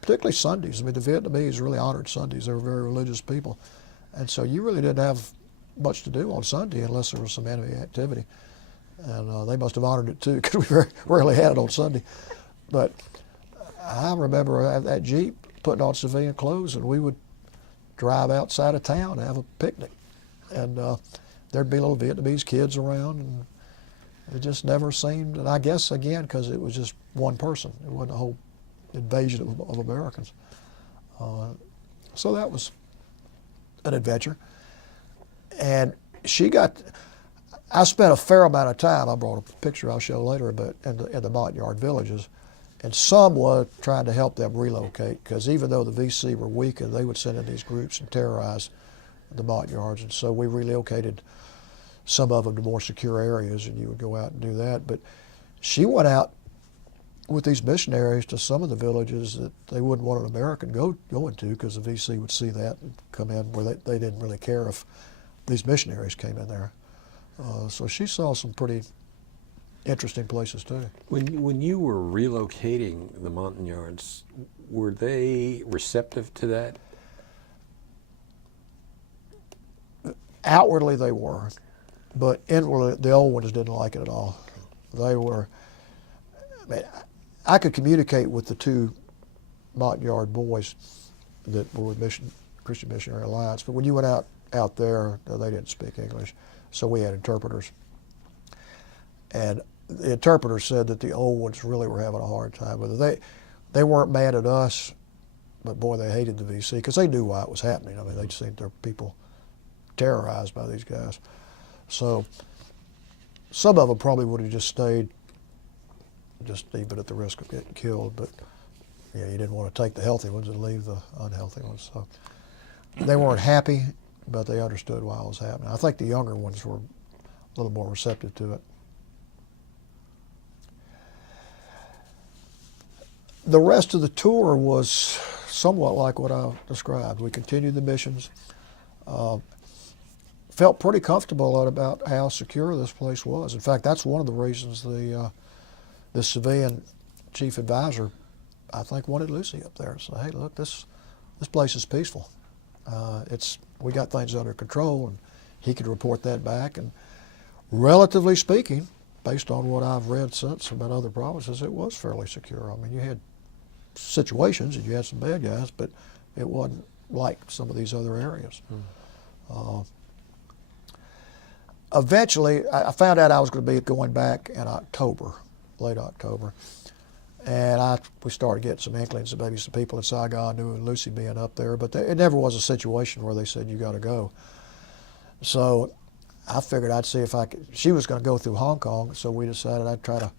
particularly Sundays, I mean, the Vietnamese really honored Sundays. They were very religious people. And so you really didn't have much to do on Sunday unless there was some enemy activity. And they must have honored it too, because we very rarely had it on Sunday. But I remember that Jeep putting on civilian clothes, and we would drive outside of town and have a picnic. And there'd be little Vietnamese kids around, and it just never seemed, and I guess, again, because it was just one person. It wasn't a whole invasion of Americans. So that was an adventure. And I spent a fair amount of time, I brought a picture I'll show later, but in the Montagnard villages, and some were trying to help them relocate, because even though the VC were weakened, they would send in these groups and terrorize the Montagnards. And so we relocated some of them to more secure areas, and you would go out and do that. But she went out with these missionaries to some of the villages that they wouldn't want an American going to, because the VC would see that and come in where they didn't really care if these missionaries came in there. So she saw some pretty interesting places too. When you were relocating the Montagnards, were they receptive to that? Outwardly they were, but inwardly the old ones didn't like it at all. They were, I mean, I could communicate with the two Montagnard boys that were with Christian Missionary Alliance, but when you went out there, they didn't speak English, so we had interpreters. And the interpreter said that the old ones really were having a hard time with it. They weren't mad at us, but boy, they hated the VC, because they knew why it was happening. I mean, they'd seen their people terrorized by these guys. So some of them probably would have just stayed, just even at the risk of getting killed, but yeah, you didn't want to take the healthy ones and leave the unhealthy ones. So they weren't happy, but they understood why it was happening. I think the younger ones were a little more receptive to it. The rest of the tour was somewhat like what I described. We continued the missions. Felt pretty comfortable about how secure this place was. In fact, that's one of the reasons the civilian chief advisor, I think, wanted Lucy up there. So, hey, look, this place is peaceful. We got things under control, and he could report that back. And relatively speaking, based on what I've read since about other provinces, it was fairly secure. I mean, you had situations, and you had some bad guys, but it wasn't like some of these other areas. Eventually, I found out I was going to be going back in October, late October, and we started getting some inklings. Maybe some people in Saigon knew Lucy being up there, but it never was a situation where they said, you got to go. So I figured I'd see if I could. She was going to go through Hong Kong, so we decided I'd try to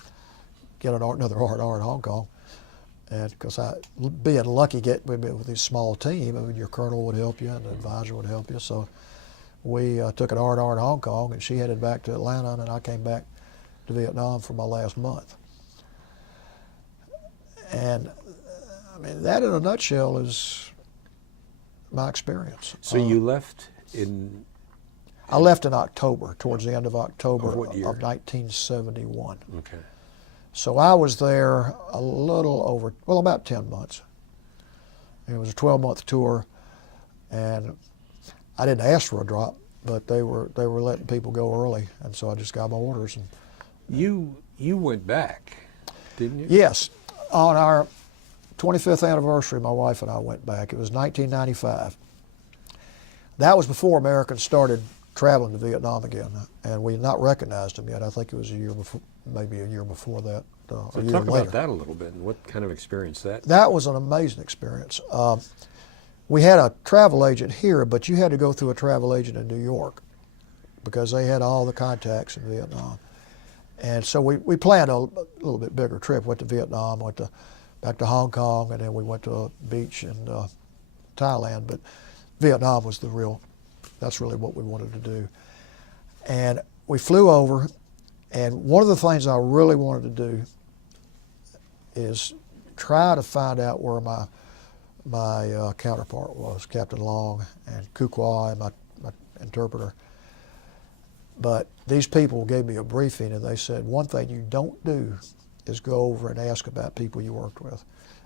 get another R&R in Hong Kong. And because being lucky with this small team, I mean, your colonel would help you and the advisor would help you. So we took an R&R in Hong Kong, and she headed back to Atlanta, and I came back to Vietnam for my last month. And I mean, that in a nutshell is my experience. So you left in? I left in October, towards the end of October Of what year? of 1971. Okay. So I was there a little over, well, about 10 months. It was a 12-month tour, and I didn't ask for a drop, but they were letting people go early, and so I just got my orders. And You went back, didn't you? yes, on our 25th anniversary, my wife and I went back. It was 1995. That was before Americans started traveling to Vietnam again, and we had not recognized them yet. I think it was a year before, maybe a year before that, So a year talk later. about that a little bit, and what kind of experience that? That was an amazing experience. We had a travel agent here, but you had to go through a travel agent in New York because they had all the contacts in Vietnam. And so we planned a little bit bigger trip. Went to Vietnam, back to Hong Kong, and then we went to a beach in Thailand. But Vietnam was that's really what we wanted to do. And we flew over, and one of the things I really wanted to do is try to find out where my counterpart was, Captain Long and Kukwa, and my interpreter. But these people gave me a briefing, and they said, one thing you don't do is go over and ask about people you worked with,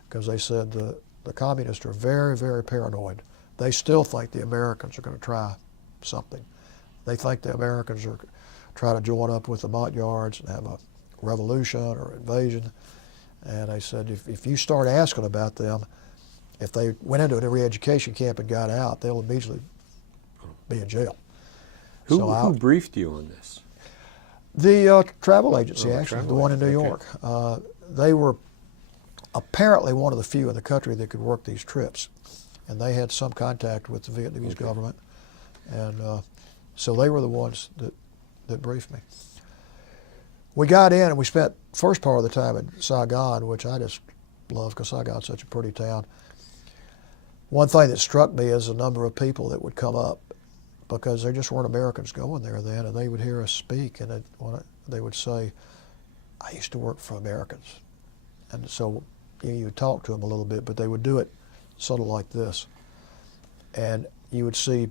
because they said the communists are very, very paranoid. They still think the Americans are going to try something. They think the Americans are trying to join up with the Montyards and have a revolution or invasion. And they said, if you start asking about them, if they went into a re-education camp and got out, they'll immediately be in jail. Who briefed you on this? The travel agency, Oh, actually, travel the one in New agent, York. They were apparently one of the few in the country that could work these trips. And they had some contact with the Vietnamese government. And so they were the ones that briefed me. We got in and we spent first part of the time in Saigon, which I just love because Saigon's such a pretty town. One thing that struck me is the number of people that would come up, because there just weren't Americans going there then, and they would hear us speak, and they would say, I used to work for Americans. And so you would talk to them a little bit, but they would do it sort of like this. And you would see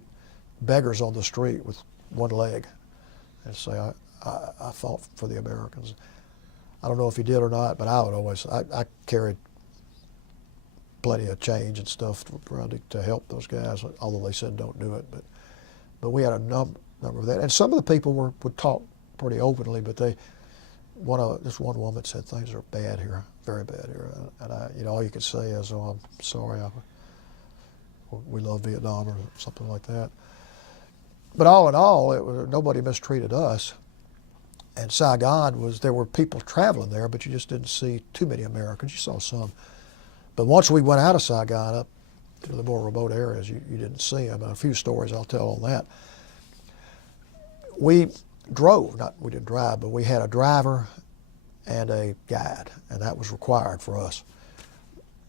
beggars on the street with one leg and say, I fought for the Americans. I don't know if you did or not, but I carried plenty of change and stuff around to help those guys, although they said don't do it. But we had a number of that. And some of the people would talk pretty openly, but this one woman said things are bad here, very bad here. And all you could say is, oh, I'm sorry, we love Vietnam or something like that. But all in all, nobody mistreated us. And Saigon there were people traveling there, but you just didn't see too many Americans. You saw some. But once we went out of Saigon up to the more remote areas, you didn't see them. And a few stories I'll tell on that. We didn't drive, but we had a driver and a guide, and that was required for us.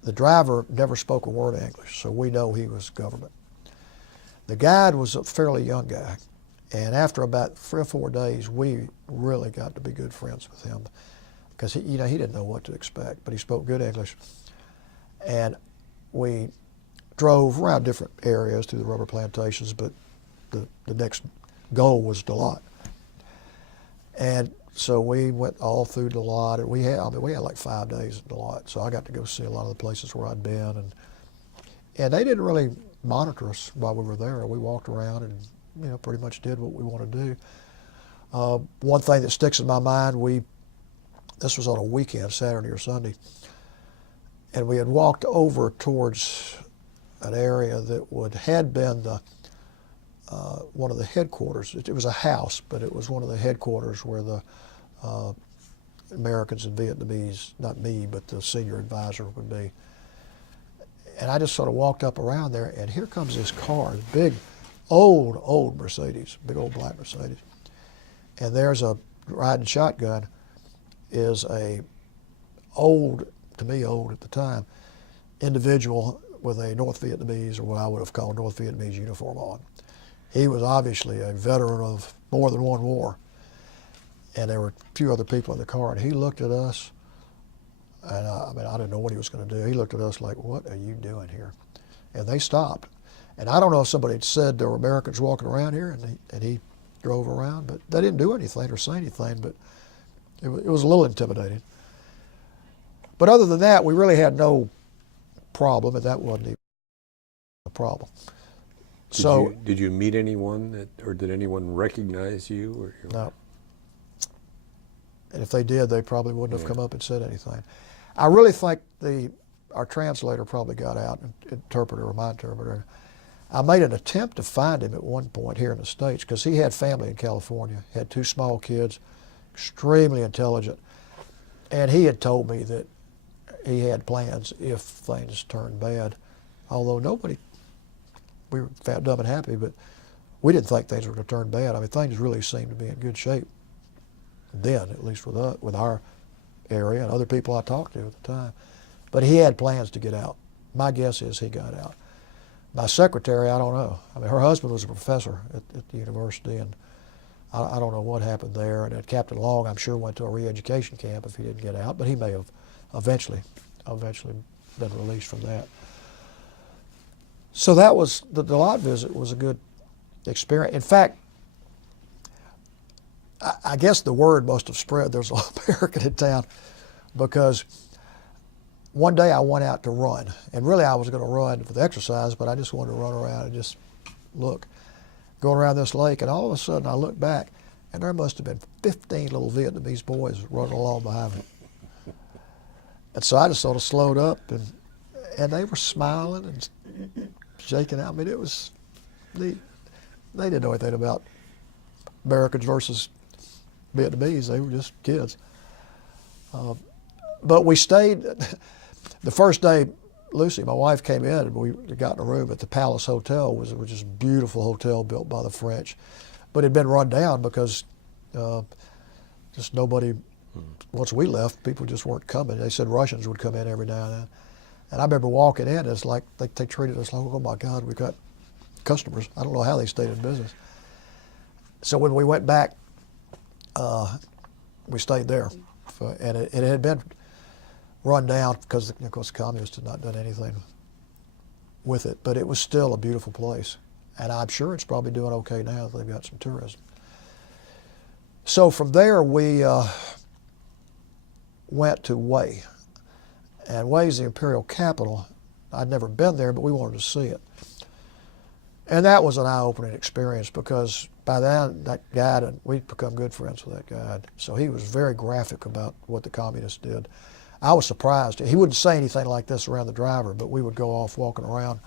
The driver never spoke a word of English, so we know he was government. The guide was a fairly young guy, and after about 3 or 4 days, we really got to be good friends with him, because he didn't know what to expect, but he spoke good English. And we drove around different areas through the rubber plantations, but the next goal was Dalat. And so we went all through Dalat, and we had like 5 days in Dalat, so I got to go see a lot of the places where I'd been, and they didn't really monitor us while we were there. We walked around and pretty much did what we wanted to do. One thing that sticks in my mind, this was on a weekend, Saturday or Sunday, and we had walked over towards an area that had been the one of the headquarters. It was a house, but it was one of the headquarters where the Americans and Vietnamese, not me, but the senior advisor would be. And I just sort of walked up around there, and here comes this car, big, old Mercedes, big old black Mercedes. And there's a riding shotgun, is a old, to me old at the time, individual with a North Vietnamese, or what I would have called North Vietnamese uniform on. He was obviously a veteran of more than one war. And there were a few other people in the car, and he looked at us, and I mean, I didn't know what he was going to do. He looked at us like, "What are you doing here?" And they stopped. And I don't know if somebody had said there were Americans walking around here, and he drove around, but they didn't do anything or say anything, but it was a little intimidating. But other than that, we really had no problem, and that wasn't even a problem. Did you meet anyone or did anyone recognize you? Or no. And if they did, they probably wouldn't have come up and said anything. I really think our translator probably got out, interpreter or my interpreter. I made an attempt to find him at one point here in the States because he had family in California, had 2 small kids, extremely intelligent. And he had told me that he had plans if things turned bad, although we were fat, dumb, and happy, but we didn't think things were going to turn bad. I mean, things really seemed to be in good shape then, at least with our area and other people I talked to at the time. But he had plans to get out. My guess is he got out. My secretary, I don't know. I mean, her husband was a professor at the university, and I don't know what happened there. And Captain Long, I'm sure, went to a re-education camp if he didn't get out, but he may have eventually been released from that. So that was, the lot visit was a good experience. In fact, I guess the word must have spread there's an American in town, because one day I went out to run, and really I was going to run for the exercise, but I just wanted to run around and just look, going around this lake, and all of a sudden I looked back, and there must have been 15 little Vietnamese boys running along behind me. And so I just sort of slowed up, and they were smiling and shaking out. I mean, it was neat. They didn't know anything about Americans versus Vietnamese. They were just kids. But we stayed. The first day, Lucy, my wife, came in, and we got in a room at the Palace Hotel, which was a beautiful hotel built by the French, but it had been run down because just nobody, once we left, people just weren't coming. They said Russians would come in every now and then. And I remember walking in, it's like they treated us like, oh my God, we've got customers. I don't know how they stayed in business. So when we went back, we stayed there. And it had been run down because, of course, the communists had not done anything with it. But it was still a beautiful place. And I'm sure it's probably doing okay now that they've got some tourism. So from there, we went to Hue. And Hue's the imperial capital. I'd never been there, but we wanted to see it. And that was an eye-opening experience because by then, that guide, and we'd become good friends with that guide. So he was very graphic about what the communists did. I was surprised. He wouldn't say anything like this around the driver, but we would go off walking around,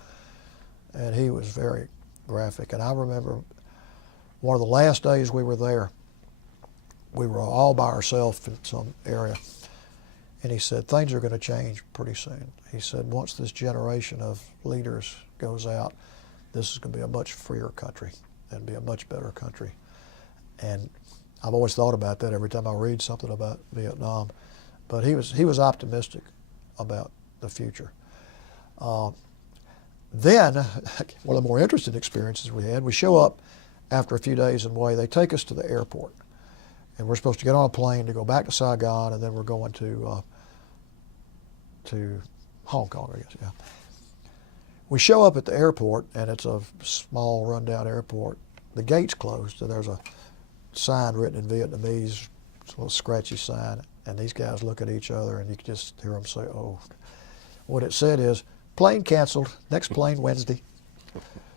and he was very graphic. And I remember one of the last days we were there, we were all by ourselves in some area, and he said, things are going to change pretty soon. He said, once this generation of leaders goes out, this is going to be a much freer country and be a much better country. And I've always thought about that every time I read something about Vietnam. But he was optimistic about the future. Then, one of the more interesting experiences we had, we show up after a few days in Hue. They take us to the airport. And we're supposed to get on a plane to go back to Saigon, and then we're going to Hong Kong, I guess, yeah. We show up at the airport, and it's a small, rundown airport. The gate's closed, and there's a sign written in Vietnamese, it's a little scratchy sign, and these guys look at each other, and you can just hear them say, oh. What it said is, plane canceled, next plane Wednesday.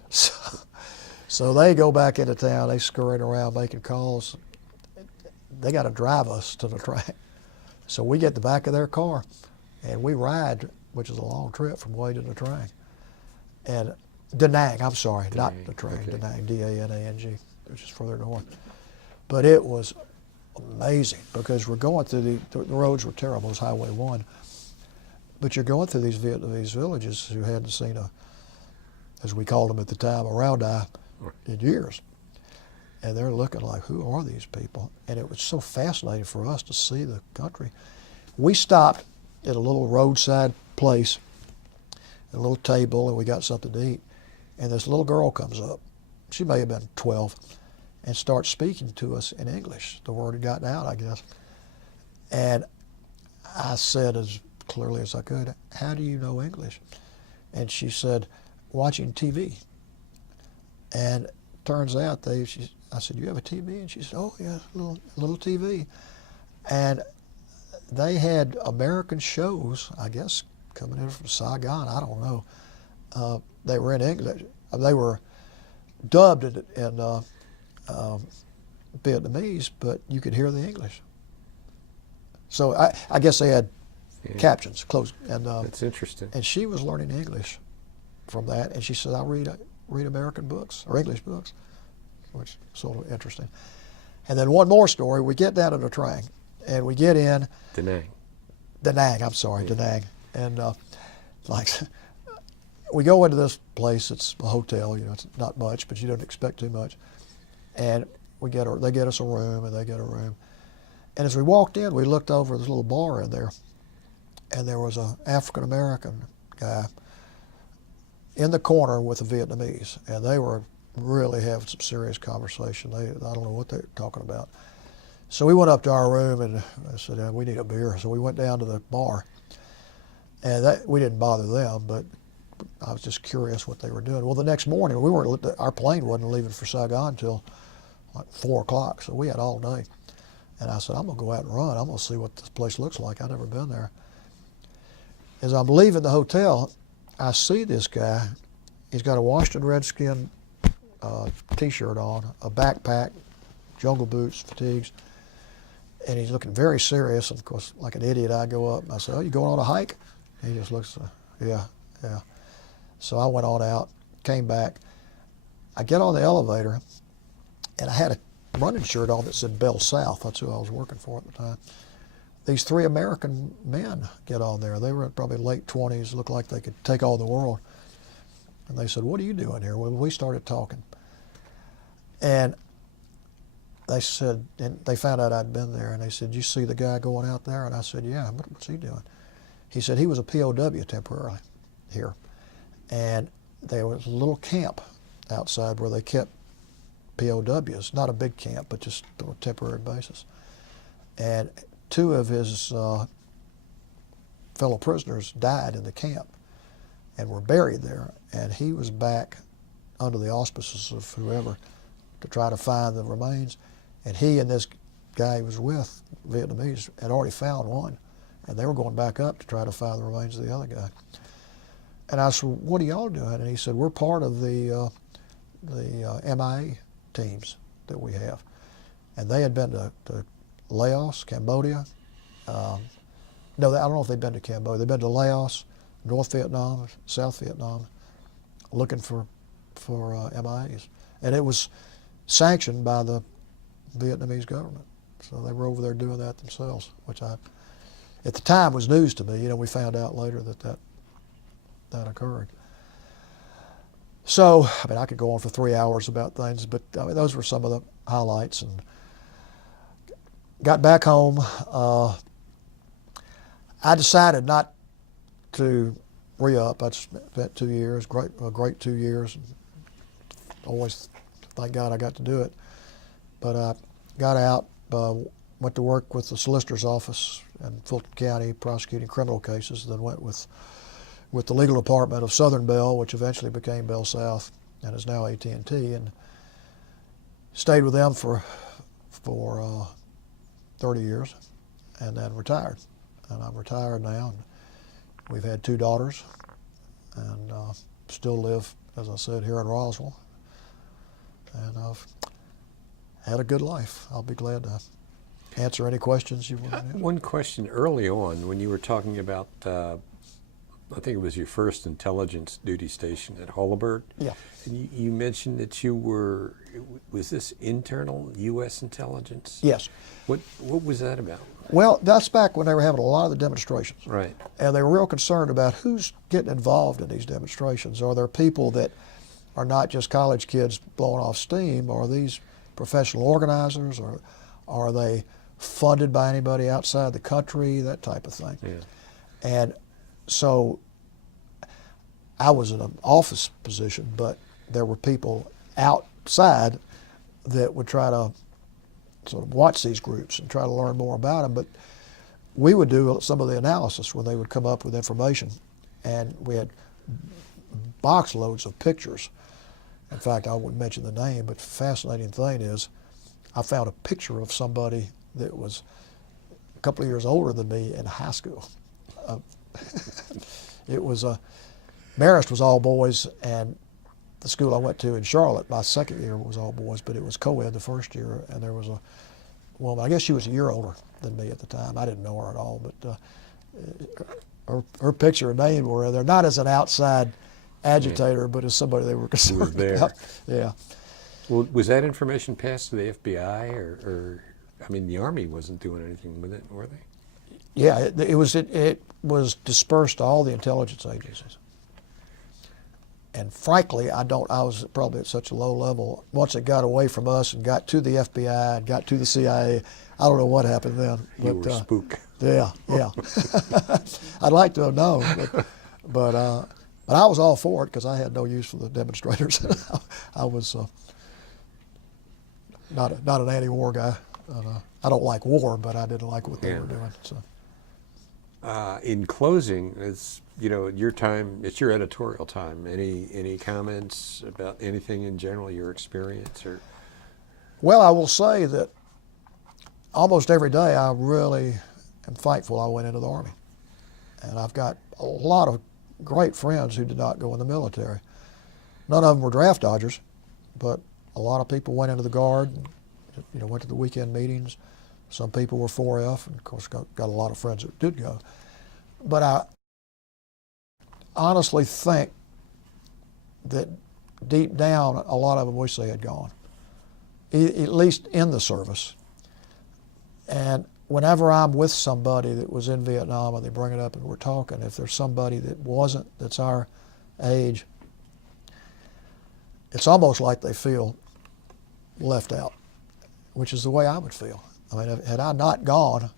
So they go back into town, they scurrying around making calls. They got to drive us to the track. So we get the back of their car, and we ride which is a long trip from Wade to the Trang. And Da Nang, I'm sorry, Da not Nang, the Trang, okay. Da Nang, D-A-N-A-N-G, which is further north. But it was amazing because we're going through the roads were terrible, it was Highway 1. But you're going through these Vietnamese villages who hadn't seen as we called them at the time, a round eye in years. And they're looking like, who are these people? And it was so fascinating for us to see the country. We stopped at a little roadside place, a little table, and we got something to eat. And this little girl comes up. She may have been 12, and starts speaking to us in English. The word had gotten out, I guess. And I said as clearly as I could, how do you know English? And she said, watching TV. And turns out I said, you have a TV? And she said, oh yeah, little TV. And they had American shows, I guess, coming in from Saigon, I don't know. They were in English. They were dubbed in Vietnamese, but you could hear the English. So I guess they had captions closed. And That's interesting. And she was learning English from that, and she said, I read American books or English books, which is sort of interesting. And then one more story. We get down to the Trang, and we get in. Da Nang. Da Nang, I'm sorry, Da Nang. And we go into this place. It's a hotel. You know, it's not much, but you don't expect too much. And they get us a room, and they get a room. And as we walked in, we looked over this little bar in there, and there was an African American guy in the corner with the Vietnamese, and they were really having some serious conversation. I don't know what they were talking about. So we went up to our room, and I said, we need a beer. So we went down to the bar, and we didn't bother them, but I was just curious what they were doing. Well, the next morning, our plane wasn't leaving for Saigon until like 4 o'clock, so we had all day. And I said, I'm going to go out and run. I'm going to see what this place looks like. I've never been there. As I'm leaving the hotel, I see this guy. He's got a Washington Redskin T-shirt on, a backpack, jungle boots, fatigues, and he's looking very serious. And of course, like an idiot, I go up and I say, oh, you going on a hike? And he just looks, yeah. So I went on out, came back. I get on the elevator, and I had a running shirt on that said Bell South. That's who I was working for at the time. These 3 American men get on there. They were probably late 20s, looked like they could take on the world. And they said, what are you doing here? Well, we started talking. And they said, and they found out I'd been there, and they said, you see the guy going out there? And I said, yeah, what's he doing? He said he was a POW temporarily here. And there was a little camp outside where they kept POWs, not a big camp, but just on a temporary basis. And 2 of his fellow prisoners died in the camp and were buried there. And he was back under the auspices of whoever to try to find the remains. And he and this guy he was with, Vietnamese, had already found one. And they were going back up to try to find the remains of the other guy. And I said, what are y'all doing? And he said, we're part of the MIA teams that we have. And they had been to Laos, Cambodia. No, I don't know if they've been to Cambodia. They've been to Laos, North Vietnam, South Vietnam, looking for MIAs. And it was sanctioned by the Vietnamese government. So they were over there doing that themselves, which at the time was news to me. You know, we found out later that occurred. So, I mean, I could go on for 3 hours about things, but I mean, those were some of the highlights. And got back home. I decided not to re-up. I spent 2 years, a great 2 years. Always, thank God I got to do it. But I got out, went to work with the solicitor's office in Fulton County prosecuting criminal cases, then went with the legal department of Southern Bell, which eventually became Bell South and is now AT&T, and stayed with them for 30 years and then retired. And I'm retired now, and we've had 2 daughters, and still live, as I said, here in Roswell. And I've had a good life. I'll be glad to answer any questions you want to ask. One question early on when you were talking about I think it was your first intelligence duty station at Holabird. Yeah. And you mentioned that you were, was this internal U.S. intelligence? Yes. What was that about? Well, that's back when they were having a lot of the demonstrations. Right. And they were real concerned about who's getting involved in these demonstrations. Are there people that are not just college kids blowing off steam? Are these professional organizers? Or are they funded by anybody outside the country? That type of thing. Yeah. And so I was in an office position, but there were people outside that would try to sort of watch these groups and try to learn more about them. But we would do some of the analysis when they would come up with information, and we had box loads of pictures. In fact, I wouldn't mention the name, but the fascinating thing is I found a picture of somebody that was a couple of years older than me in high school. It was Marist was all boys, and the school I went to in Charlotte, my second year was all boys, but it was co-ed the first year, and there was a woman, I guess she was a year older than me at the time. I didn't know her at all, but her picture and name were there, not as an outside agitator, but as somebody they were concerned about. Yeah. Well, was that information passed to the FBI, or I mean, the Army wasn't doing anything with it, were they? Yeah, it was dispersed to all the intelligence agencies. And frankly, I was probably at such a low level. Once it got away from us and got to the FBI and got to the CIA, I don't know what happened then. You were spooked. Yeah. I'd like to have known, but I was all for it because I had no use for the demonstrators. I was not an anti-war guy. I don't like war, but I didn't like what they were doing. So. In closing, it's your time. It's your editorial time. Any comments about anything in general, your experience, or? Well, I will say that almost every day I really am thankful I went into the Army, and I've got a lot of great friends who did not go in the military. None of them were draft dodgers, but a lot of people went into the Guard. And, went to the weekend meetings. Some people were 4F, and of course got a lot of friends that did go. But I honestly think that deep down, a lot of them wish they had gone, at least in the service. And whenever I'm with somebody that was in Vietnam and they bring it up and we're talking, if there's somebody that wasn't, that's our age, it's almost like they feel left out, which is the way I would feel. I mean, had I not gone,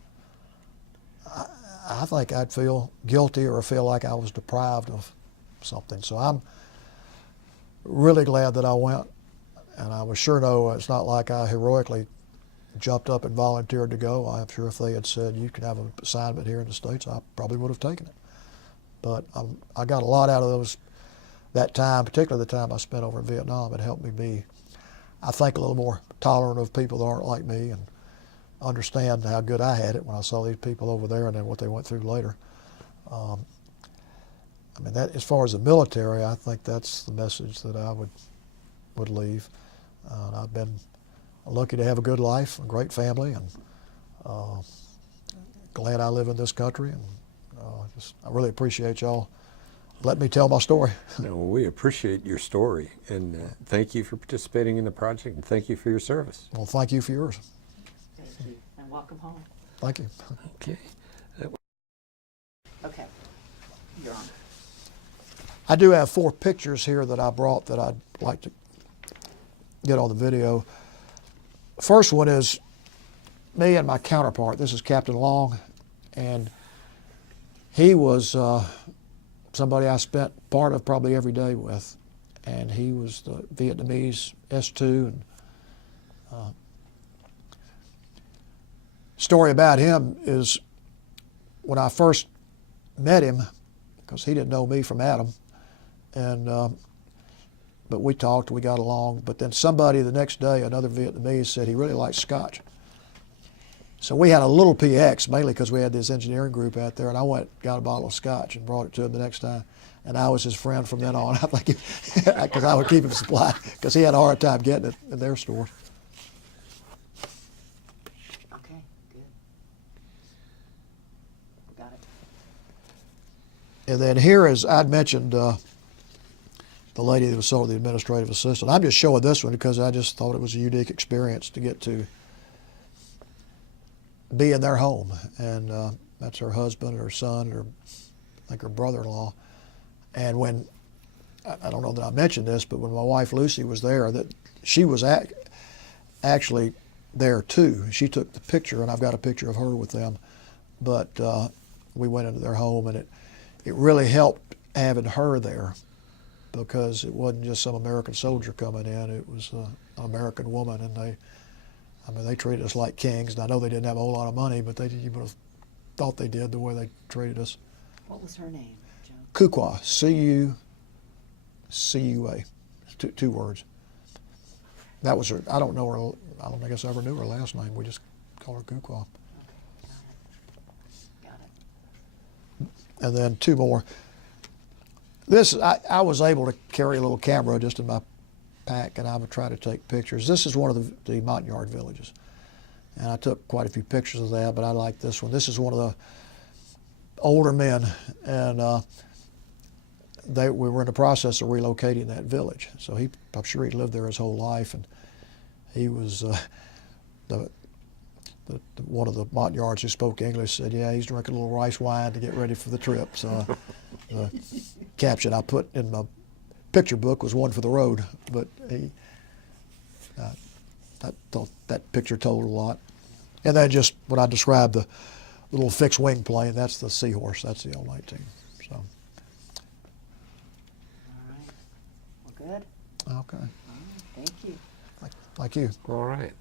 I think I'd feel guilty or feel like I was deprived of something. So I'm really glad that I went, and I was sure know it's not like I heroically jumped up and volunteered to go. I'm sure if they had said you can have an assignment here in the States, I probably would have taken it. But I got a lot out of that time, particularly the time I spent over in Vietnam. It helped me be, I think, a little more tolerant of people that aren't like me and understand how good I had it when I saw these people over there and then what they went through later. I mean, that as far as the military, I think that's the message that I would leave. I've been lucky to have a good life, a great family, and glad I live in this country. And I really appreciate y'all letting me tell my story. No, we appreciate your story, and thank you for participating in the project, and thank you for your service. Well, thank you for yours. Thank you, and welcome home. Thank you. Okay. Okay, you're on. I do have 4 pictures here that I brought that I'd like to get on the video. First one is me and my counterpart. This is Captain Long, and he was somebody I spent part of probably every day with, and he was the Vietnamese S2. And story about him is when I first met him, because he didn't know me from Adam, and but we talked, we got along. But then somebody the next day, another Vietnamese, said he really liked Scotch. So we had a little PX, mainly because we had this engineering group out there, and I went got a bottle of Scotch and brought it to him the next time. And I was his friend from then on, I think, because I would keep him supplied, because he had a hard time getting it in their stores. Okay, good. Got it. And then here is, I'd mentioned the lady that was sort of the administrative assistant. I'm just showing this one because I just thought it was a unique experience to get to be in their home. And that's her husband and her son, or I think her brother-in-law. And when, I don't know that I mentioned this, but when my wife Lucy was there, that she was actually there too. She took the picture, and I've got a picture of her with them. But we went into their home, and it really helped having her there, because it wasn't just some American soldier coming in. It was an American woman, and they treated us like kings. And I know they didn't have a whole lot of money, but you would have thought they did the way they treated us. What was her name, Joe? Kukwa, C-U-C-U-A, two words. That was her. I don't know her. I don't think I ever knew her last name. We just call her Kukwa. Got it. And then two more. This, I was able to carry a little camera just in my pack, and I would try to take pictures. This is one of the Montagnard villages, and I took quite a few pictures of that, but I like this one. This is one of the older men, and we were in the process of relocating that village. So I'm sure he lived there his whole life, and he was one of the Montagnards who spoke English said, yeah, he's drinking a little rice wine to get ready for the trip. So the caption I put in my picture book was one for the road, but I thought that picture told a lot. And then just when I described the little fixed wing plane, that's the Seahorse, that's the L-19. So. All right. Well, good. Okay. All right. Thank you. Thank you. All right.